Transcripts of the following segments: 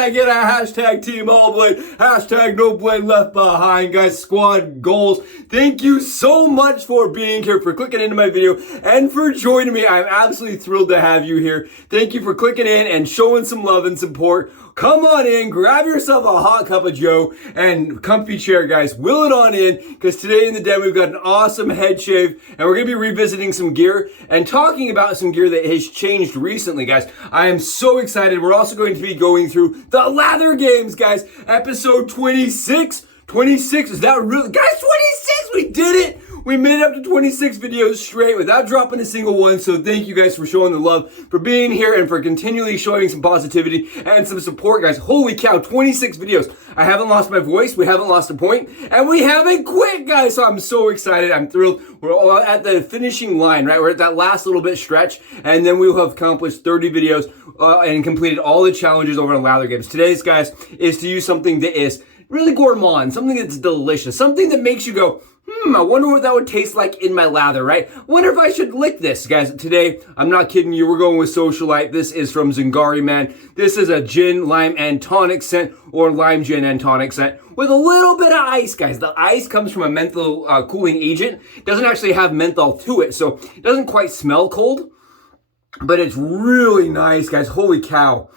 I get a hashtag Team All Blade, hashtag No Blade Left Behind, guys, squad goals. Thank you so much for being here, for clicking into my video, and for joining me. I'm absolutely thrilled to have you here. Thank you for clicking in and showing some love and support. Come on in, grab yourself a hot cup of joe and comfy chair, guys. Will it on in, because today in the den we've got an awesome head shave, and we're going to be revisiting some gear and talking about some gear that has changed recently, guys. I am so excited. We're also going to be going through the Lather games, guys. Episode 26. 26, is that really? Guys, 26, we did it! We made it up to 26 videos straight without dropping a single one, so thank you guys for showing the love, for being here, and for continually showing some positivity and some support, guys. Holy cow, 26 videos. I haven't lost my voice, we haven't lost a point, and we haven't quit, guys, so I'm so excited, I'm thrilled. We're all at the finishing line, right? We're at that last little bit stretch, and then we will have accomplished 30 videos and completed all the challenges over in Lather games. Today's, guys, is to use something that is really gourmand, something that's delicious, something that makes you go, I wonder what that would taste like in my lather, right? Wonder if I should lick this. Guys, today, I'm not kidding you, we're going with Socialite. This is from Zingari, man. This is a gin, lime, and tonic scent, or lime, gin, and tonic scent, with a little bit of ice, guys. The ice comes from a menthol cooling agent. It doesn't actually have menthol to it, so it doesn't quite smell cold, but it's really nice, guys. Holy cow.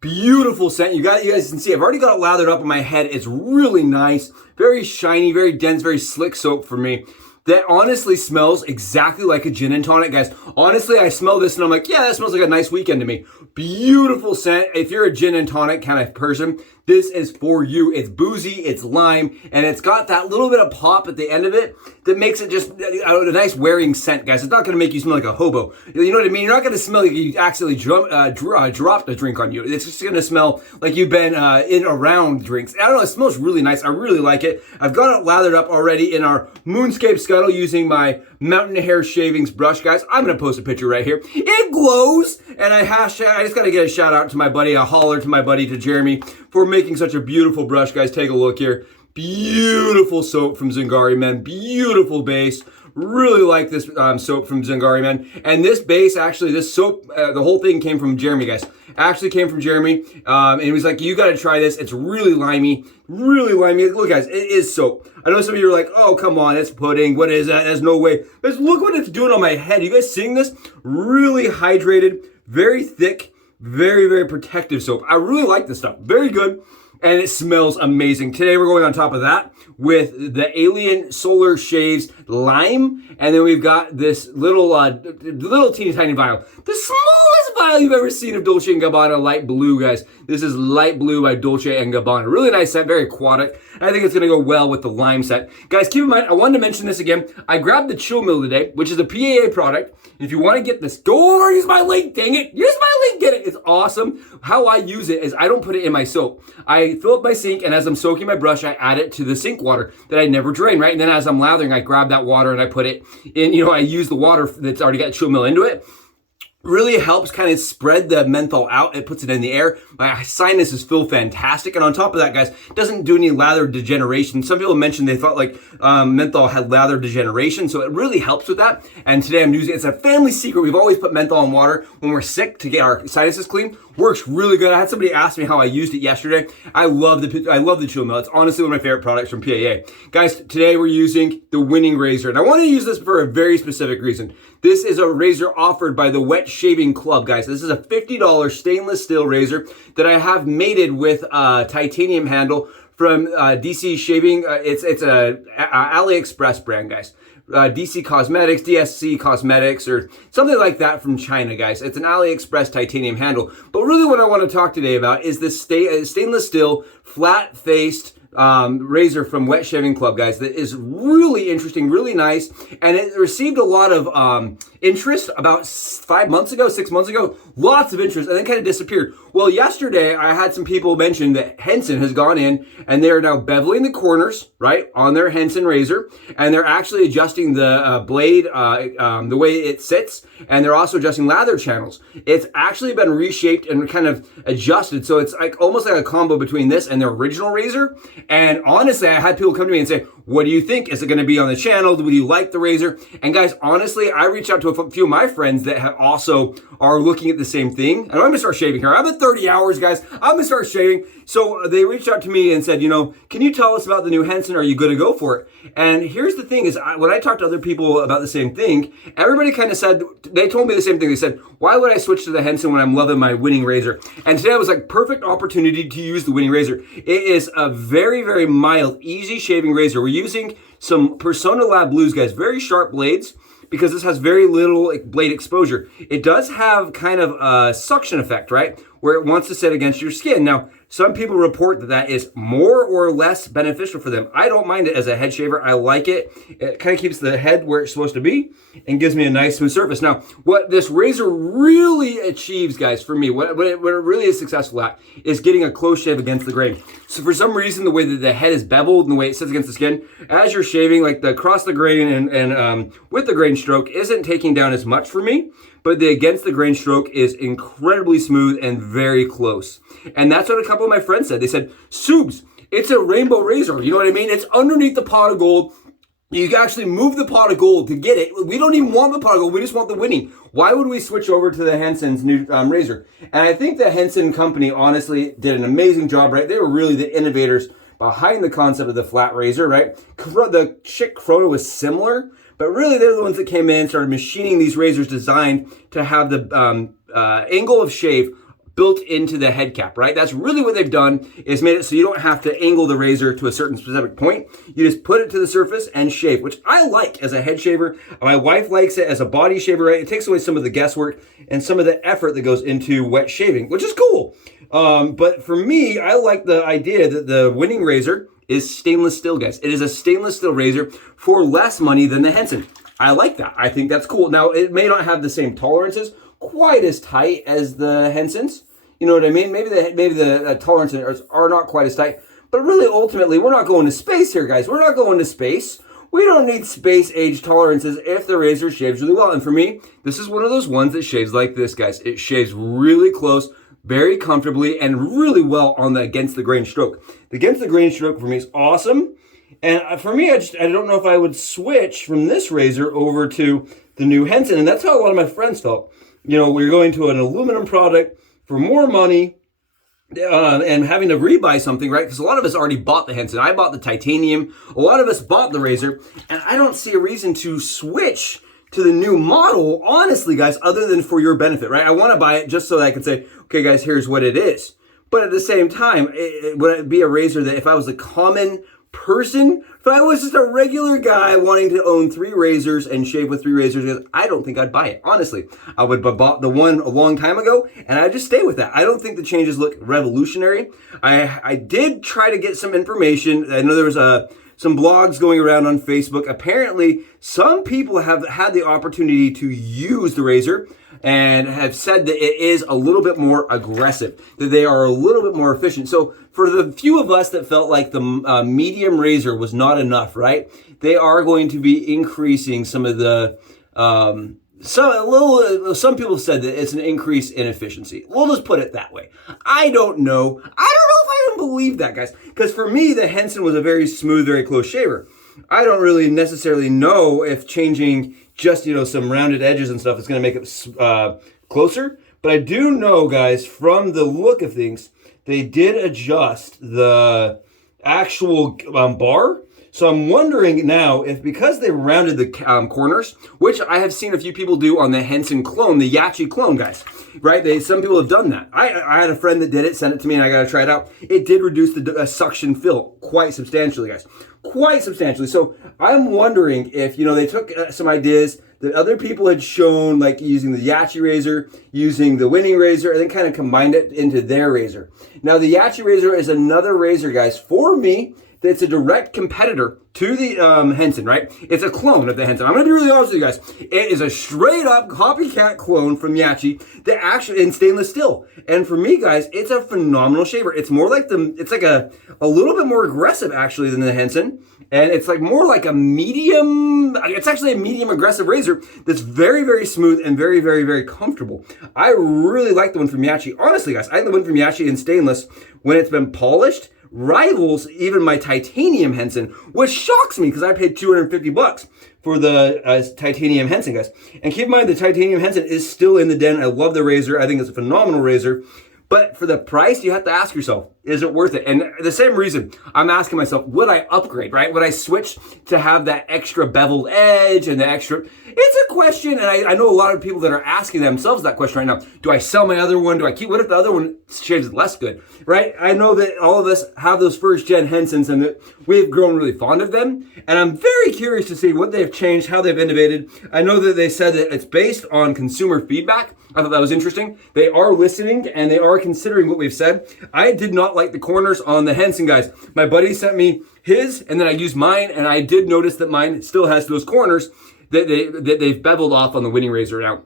Beautiful scent. You guys can see, I've already got it lathered up on my head. It's really nice, very shiny, very dense, very slick soap for me. That honestly smells exactly like a gin and tonic, guys. Honestly, I smell this and I'm like, yeah, that smells like a nice weekend to me. Beautiful scent. If you're a gin and tonic kind of person, this is for you. It's boozy, it's lime, and it's got that little bit of pop at the end of it that makes it just a nice wearing scent, guys. It's not going to make you smell like a hobo. You know what I mean? You're not going to smell like you accidentally dropped a drink on you. It's just going to smell like you've been in around drinks. I don't know. It smells really nice. I really like it. I've got it lathered up already in our Moonscape Scuttle using my Mountain Hare Shavings brush, guys. I'm going to post a picture right here. It glows, and I just got to get a shout out to my buddy, a holler to my buddy, to Jeremy, for making such a beautiful brush, guys. Take a look here. Beautiful soap from Zingari, man. Beautiful base. Really like this soap from Zingari, man. And this base, actually, this soap, the whole thing came from Jeremy, guys. Actually came from Jeremy. And he was like, you got to try this. It's really limey. Really limey. Look, guys, it is soap. I know some of you are like, oh, come on, it's pudding. What is that? There's no way. But look what it's doing on my head. You guys seeing this? Really hydrated, very thick, very, very protective soap. I really like this stuff. Very good. And it smells amazing. Today we're going on top of that with the Alien Solar Shaves Lime. And then we've got this little teeny tiny vial. The smallest vial you've ever seen of Dolce & Gabbana light blue, guys. This is light blue by Dolce & Gabbana. Really nice scent, very aquatic. I think it's gonna go well with the lime scent. Guys, keep in mind, I wanted to mention this again. I grabbed the Chill Mill today, which is a PAA product. If you wanna get this, go over, use my link, dang it. Use my link, get it. It's awesome. How I use it is I don't put it in my soap. I fill up my sink, and as I'm soaking my brush, I add it to the sink water that I never drain, right? And then as I'm lathering, I grab that water and I put it in, I use the water that's already got Chill Mill into it. Really helps kind of spread the menthol out. It puts it in the air. My sinuses feel fantastic. And on top of that, guys, it doesn't do any lather degeneration. Some people mentioned they thought like menthol had lather degeneration. So it really helps with that. And today I'm using, it's a family secret. We've always put menthol in water when we're sick to get our sinuses clean. Works really good. I had somebody ask me how I used it yesterday. I love the Chill Mill. It's honestly one of my favorite products from PAA. Guys, today we're using the winning razor. And I want to use this for a very specific reason. This is a razor offered by the Wet Shaving Club, guys. This is a $50 stainless steel razor that I have mated with a titanium handle from DC Shaving. It's a AliExpress brand, guys. DC Cosmetics, DSC Cosmetics, or something like that from China, guys. It's an AliExpress titanium handle. But really what I want to talk today about is this stainless steel, flat-faced razor from Wet Shaving Club, guys, that is really interesting, really nice, and it received a lot of interest about 6 months ago, lots of interest, and then kind of disappeared. Well, yesterday I had some people mention that Henson has gone in and they are now beveling the corners, right, on their Henson razor, and they're actually adjusting the blade, the way it sits, and they're also adjusting lather channels. It's actually been reshaped and kind of adjusted, so it's like almost like a combo between this and their original razor. And honestly, I had people come to me and say, what do you think? Is it going to be on the channel? Do you like the razor? And guys, honestly, I reached out to a few of my friends that have also are looking at the same thing. And I'm going to start shaving here. I'm at 30 hours, guys. I'm gonna start shaving. So they reached out to me and said, you know, can you tell us about the new Henson? Are you gonna go for it? And here's the thing is, when I talked to other people about the same thing, everybody kind of said, they told me the same thing. They said, why would I switch to the Henson when I'm loving my winning razor? And today was like perfect opportunity to use the winning razor. It is a very, very mild, easy shaving razor. We're using some Personna Lab Blues, guys, very sharp blades, because this has very little blade exposure. It does have kind of a suction effect, right? Where it wants to sit against your skin. Now, some people report that that is more or less beneficial for them. I don't mind it as a head shaver. I like it. It kind of keeps the head where it's supposed to be and gives me a nice smooth surface. Now, what this razor really achieves, guys, for me, what it really is successful at is getting a close shave against the grain. So for some reason, the way that the head is beveled and the way it sits against the skin, as you're shaving, like the across the grain and with the grain stroke isn't taking down as much for me. But the against the grain stroke is incredibly smooth and very close. And that's what a couple of my friends said. They said, Subs, it's a rainbow razor. You know what I mean? It's underneath the pot of gold. You can actually move the pot of gold to get it. We don't even want the pot of gold. We just want the winning. Why would we switch over to the Henson's new razor? And I think the Henson company honestly did an amazing job, right? They were really the innovators behind the concept of the flat razor, right? The Schick Chrono was similar, but really they're the ones that came in, started machining these razors designed to have the angle of shave built into the head cap, right? That's really what they've done, is made it so you don't have to angle the razor to a certain specific point. You just put it to the surface and shave, which I like as a head shaver. My wife likes it as a body shaver, right? It takes away some of the guesswork and some of the effort that goes into wet shaving, which is cool. But for me, I like the idea that the winning razor is stainless steel, guys. It is a stainless steel razor for less money than the Henson. I like that. I think that's cool. Now, it may not have the same tolerances quite as tight as the Henson's. You know what I mean? Maybe the tolerances are not quite as tight. But really, ultimately, we're not going to space here, guys. We're not going to space. We don't need space age tolerances if the razor shaves really well. And for me, this is one of those ones that shaves like this, guys. It shaves really close, very comfortably, and really well on the against the grain stroke. The against the grain stroke for me is awesome. And for me, I don't know if I would switch from this razor over to the new Henson. And that's how a lot of my friends felt. You know, we're going to an aluminum product for more money and having to rebuy something, right? Because a lot of us already bought the Henson. I bought the titanium. A lot of us bought the razor. And I don't see a reason to switch to the new model, honestly, guys, other than for your benefit, right? I want to buy it just so that I can say, okay, guys, here's what it is. But at the same time, would it be a razor that if I was a common person, if I was just a regular guy wanting to own 3 razors and shave with 3 razors, I don't think I'd buy it. Honestly, I would have bought the one a long time ago and I'd just stay with that. I don't think the changes look revolutionary. I did try to get some information. I know there was some blogs going around on Facebook. Apparently, some people have had the opportunity to use the razor and have said that it is a little bit more aggressive, that they are a little bit more efficient. So for the few of us that felt like the medium razor was not enough, right? They are going to be increasing some of the, some people said that it's an increase in efficiency. We'll just put it that way. I don't know. I don't know if I even believe that, guys. Because for me, the Henson was a very smooth, very close shaver. I don't really necessarily know if changing just, you know, some rounded edges and stuff is going to make it closer. But I do know, guys, from the look of things, they did adjust the actual bar. So I'm wondering now if, because they rounded the corners, which I have seen a few people do on the Henson clone, the Yachi clone, guys, right? Some people have done that. I had a friend that did it, sent it to me, and I got to try it out. It did reduce the suction fill quite substantially, guys. Quite substantially. So I'm wondering if, you know, they took some ideas that other people had shown, like using the Yachi razor, using the winning razor, and then kind of combined it into their razor. Now, the Yachi razor is another razor, guys, for me, it's a direct competitor to the Henson, right? It's a clone of the Henson. I'm going to be really honest with you guys. It is a straight up copycat clone from Yachi that actually in stainless steel. And for me, guys, it's a phenomenal shaver. It's more like it's like a little bit more aggressive actually than the Henson. And it's like more like a medium, it's actually a medium aggressive razor that's very, very smooth and very, very, very comfortable. I really like the one from Yachi. Honestly, guys, I like the one from Yachi in stainless when it's been polished. Rivals even my titanium Henson, which shocks me because I paid $250 for the titanium Henson, guys. And keep in mind, the titanium Henson is still in the den. I love the razor. I think it's a phenomenal razor. But for the price, you have to ask yourself, is it worth it? And the same reason, I'm asking myself, would I upgrade, right? Would I switch to have that extra beveled edge and the extra... It's a question, and I know a lot of people that are asking themselves that question right now. Do I sell my other one? Do I keep... What if the other one shaves less good, right? I know that all of us have those first-gen Henson's and that we've grown really fond of them. And I'm very curious to see what they've changed, how they've innovated. I know that they said that it's based on consumer feedback. I thought that was interesting. They are listening and they are considering what we've said. I did not like the corners on the Henson, guys. My buddy sent me his and then I used mine, and I did notice that mine still has those corners that they've beveled off on the winning razor. Now,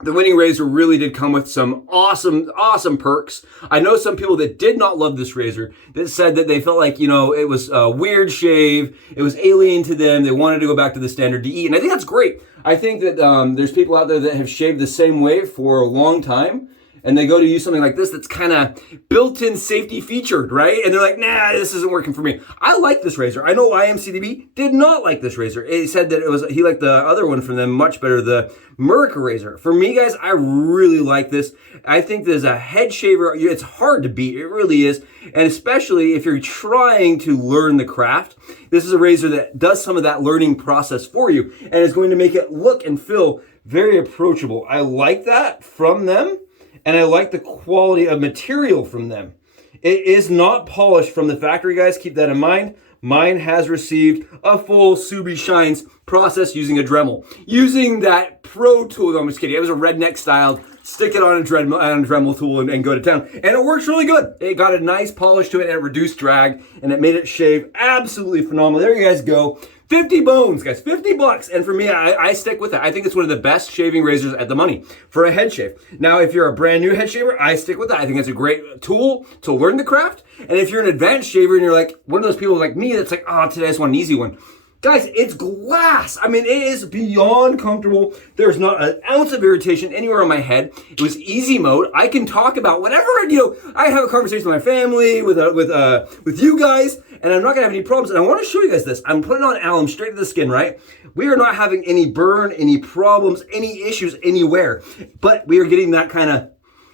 the winning razor really did come with some awesome perks. I know some people that did not love this razor that said that they felt like, you know, it was a weird shave. It was alien to them. They wanted to go back to the standard DE. And I think that's great. I think that there's people out there that have shaved the same way for a long time, and they go to use something like this that's kind of built-in safety featured, right? And they're like, nah, this isn't working for me. I like this razor. I know IMCDB did not like this razor. He said that he liked the other one from them much better, the Murica razor. For me, guys, I really like this. I think there's a head shaver. It's hard to beat. It really is. And especially if you're trying to learn the craft, this is a razor that does some of that learning process for you and is going to make it look and feel very approachable. I like that from them. And I like the quality of material from them. It is not polished from the factory, guys. Keep that in mind. Mine has received a full Subi Shines process using a Dremel. Using that Pro tool. No, I'm just kidding. It was a redneck styled. Stick it on a Dremel tool and go to town. And it works really good. It got a nice polish to it and it reduced drag. And it made it shave absolutely phenomenal. There you guys go. 50 bones, guys, 50 bucks. And for me, I stick with it. I think it's one of the best shaving razors at the money for a head shave. Now, if you're a brand new head shaver, I stick with that. I think it's a great tool to learn the craft. And if you're an advanced shaver and you're like one of those people like me that's like, oh, today I just want an easy one. Guys, it's glass. I mean, it is beyond comfortable. There's not an ounce of irritation anywhere on my head. It was easy mode. I can talk about whatever, you know, I have a conversation with my family, with you guys, and I'm not gonna have any problems. And I wanna show you guys this. I'm putting on alum straight to the skin, right? We are not having any burn, any problems, any issues anywhere. But we are getting that kind of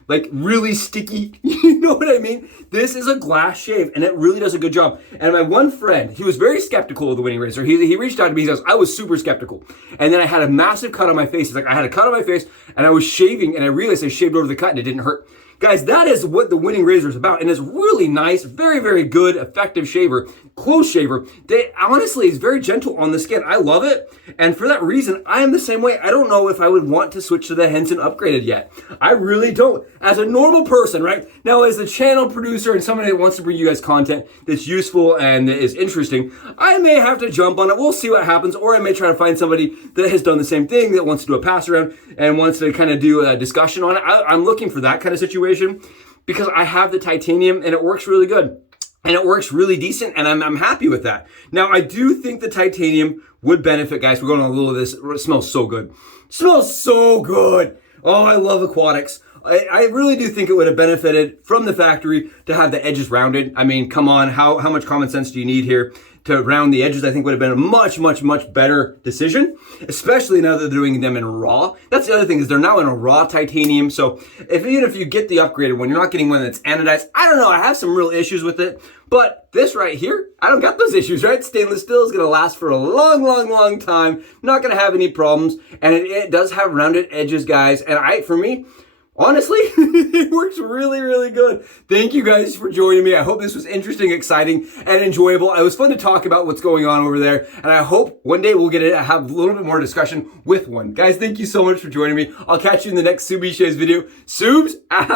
like really sticky, you know what I mean? This is a glass shave and it really does a good job. And my one friend, he was very skeptical of the winning razor. He reached out to me, he says, I was super skeptical. And then I had a massive cut on my face. He's like, I had a cut on my face and I was shaving and I realized I shaved over the cut and it didn't hurt. Guys, that is what the winning razor is about. And it's really nice, very, very good, effective shaver, close shaver. They honestly is very gentle on the skin. I love it. And for that reason, I am the same way. I don't know if I would want to switch to the Henson upgraded yet. I really don't. As a normal person, right? Now, as a channel producer and somebody that wants to bring you guys content that's useful and that is interesting, I may have to jump on it. We'll see what happens. Or I may try to find somebody that has done the same thing, that wants to do a pass around and wants to kind of do a discussion on it. I'm looking for that kind of situation because I have the titanium and it works really good. And it works really decent, and I'm happy with that. Now, I do think the titanium would benefit, guys. We're going on a little of this. It smells so good. It smells so good. Oh, I love aquatics. I really do think it would have benefited from the factory to have the edges rounded. I mean, come on, how much common sense do you need here? To round the edges, I think would have been a much, much, much better decision, especially now that they're doing them in raw. That's the other thing, is they're now in a raw titanium. So even if you get the upgraded one, you're not getting one that's anodized. I don't know, I have some real issues with it, but this right here, I don't got those issues, right? Stainless steel is gonna last for a long, long, long time. Not gonna have any problems. And it does have rounded edges, guys. And for me, honestly, it works really, really good. Thank you guys for joining me. I hope this was interesting, exciting, and enjoyable. It was fun to talk about what's going on over there. And I hope one day we'll get to have a little bit more discussion with one. Guys, thank you so much for joining me. I'll catch you in the next Subi Shaves video. Subs out.